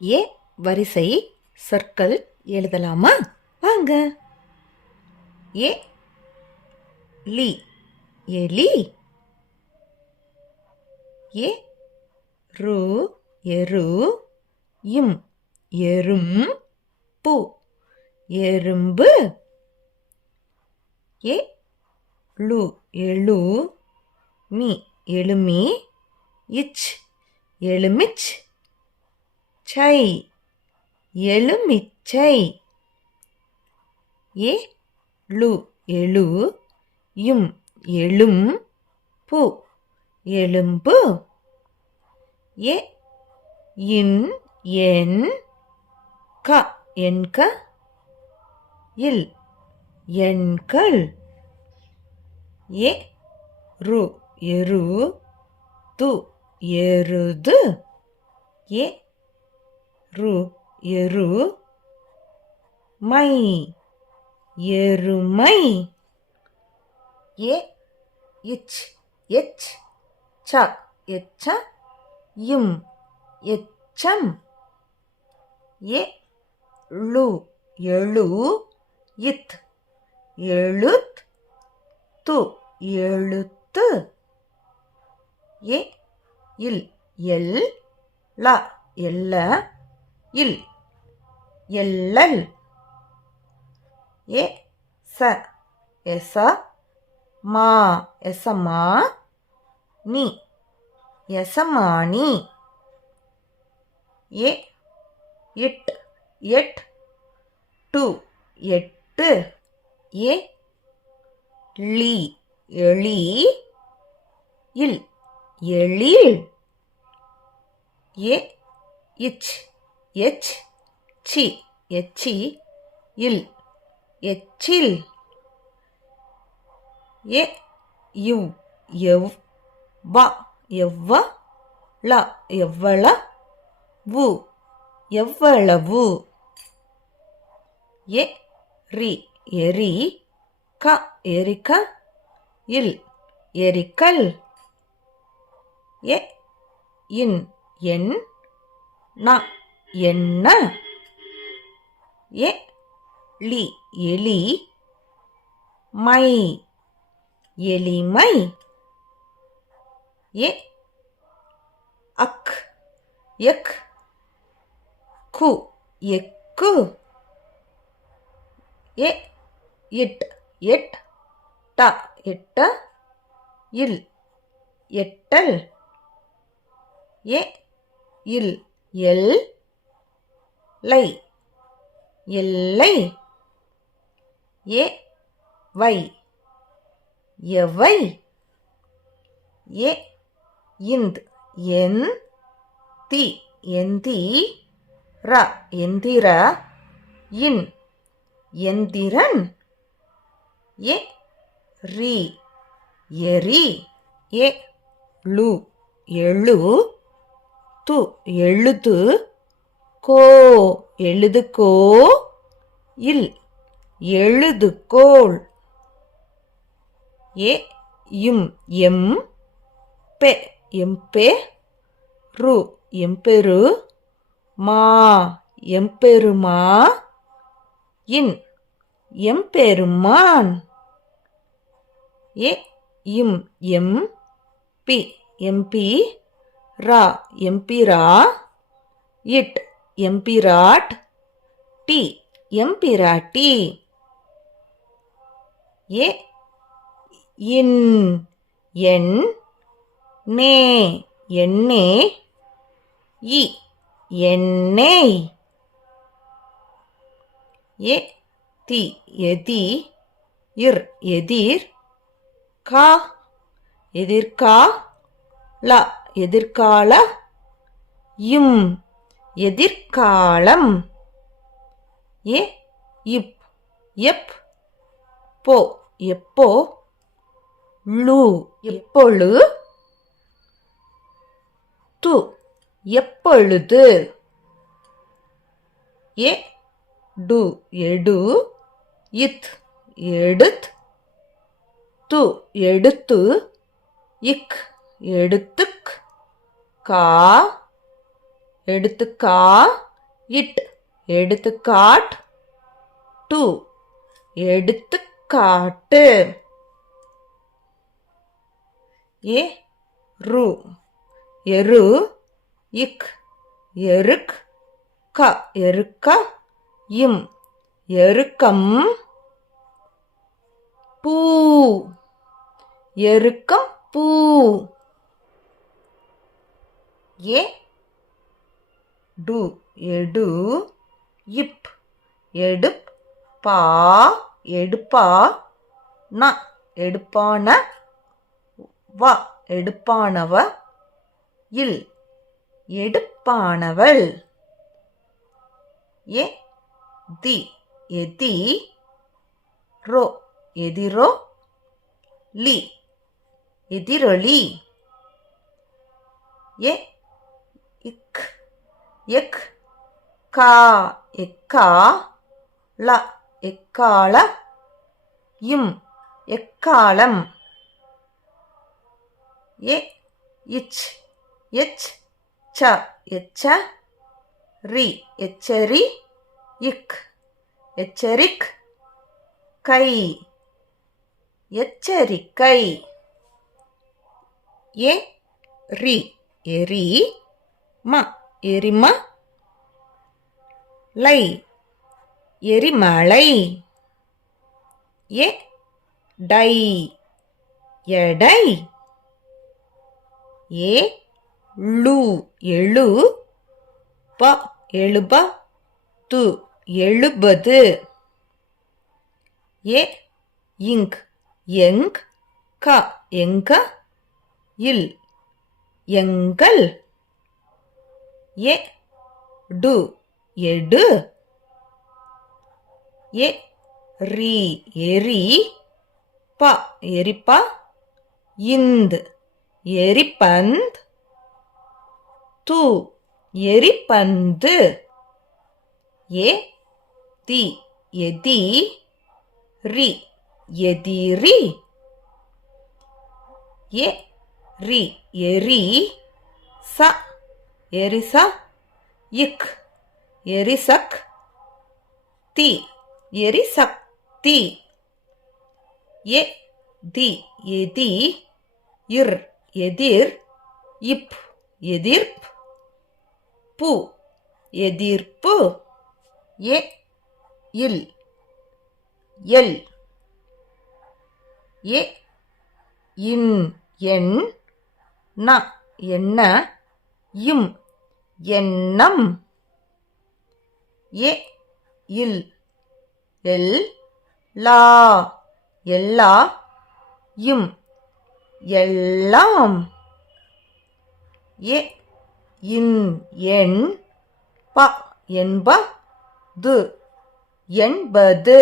ஏ வரிசை சொற்கள் எழுதலாமா? வாங்க. ஏ லி எலி. ஏ ரு எரு. இம் எறும் பு எறும்பு. ஏ லு எழு. மி எலுமி. இச் எலுமிச். சை எலுமிச்சை. ஏ லு எழு. இம் எழும் பு எலும்பு. ஏ இன் என் க என்க. இல் எண்கள். ஏ ரு எரு. து எருது. ஏ ரு எரு. மை எருமை. ஏ இச் எச் ச எச்ச. இம் எச்சம். ஏ லு எழு. இத் எழுத். து எழுத்து. ஏ இல் எல். ல எல்ல. இல் எல்லல். ஏ ச எச. மா எசமா. நி எசமானி. ஏ இட் எட். டு எட்டு. ஏ லி எளி. இல் எழில். ஏ இச் எச் சி எச்சி. இல் எச்சில். ஏ இவ் எவ். வ எவ்வ. ல எவ்வள. வு எவ்வளவு. ஏ ரி எரி. க எரிக்க. இல் எரிக்கல். ஏ இன் என். ந என்ன. ஏ லி எலி. மை எலிமை. ஏ அக் எக். கு எக்கு. ஏ இட் எட். ட எட்ட. இல் எட்டல். ஏ இல் எல். லை எல்லை. ஏ வை எவை. ஏ இந்த் என். தி எந்தி. ர எந்திர. இன் எந்திரன். ஏ ரி எரி. ஏ லு எழு. து எழுது. கோ எழுதுகோ. இல் எழுதுகோல். ஏ இம் எம். பெ எம்பே. ரு எம்பெரு. மா எம்பெருமா. இன் எம்பெருமான். ஏ இம் எம். பி எம்பி. ரா எம்பிரா. இட் எம்பிராட். டி எம்பிராட்டி. ஏ இன் என். நே எண்ணே. இ எண்ணெய். ஏ தி எதி. இர் எதிர். கா எதிர்கா. ல எதிர்கால. இம் எதிர்காலம். ஏ இப் எப். போ எப்போ. லு எப்பொழு. து எப்பொழுது. ஏ டு எடு. இத் எடுத். து எடுத்து. இக் எடுத்துக். கா எடுத்துக்கா. இட் எடுத்துக்காட் டு எடுத்துக்காட்டு ஏ ரு எரு இக் எருக் க எருக்க இம் எருக்கம் பூ எருக்கம் பூ ஏ டு எடு இப் எடுப் பா எடுப்பா ந எடுப்பான வ எடுப்பானவ இல் எடுப்பானவள் ஏ தி எதி ரோ எதிரோ லி எதிரொலி ஏ இக் எக் கா எக்கா ல எக்கால இம் எக்காலம் ஏ இச் எச் ச எச்ச ரி எச்சரி இக் எச்சரிக் கை எச்சரிக்கை ஏ ரி எரி ம எரிம லை எரிமலை ஏ டை எடை ஏ லு எழு ப எழுப து எழுபது ஏ இங் எங் க எங்க இல் எங்கள் ஏ டு எடு ஏ ரி எரி ப எரிப்ப இந்த் எரிப்பந்த் து எரிப்பந்து ஏ தி எதி ரி எதிரி ஏ ரி எரி ச எரிச இக் எரிசக் தி எரிசக்தி ஏ தி எதி இர் எதிர் இப் எதிர்ப் பு எதிர்ப்பு ஏ இல் எல் ஏ இன் எண் ந என்ன இம் எண்ணம் ஏ இல் எல் லா எல்லா இம் எல்லாம் ஏ இன் எண் ப என்ப து எண்பது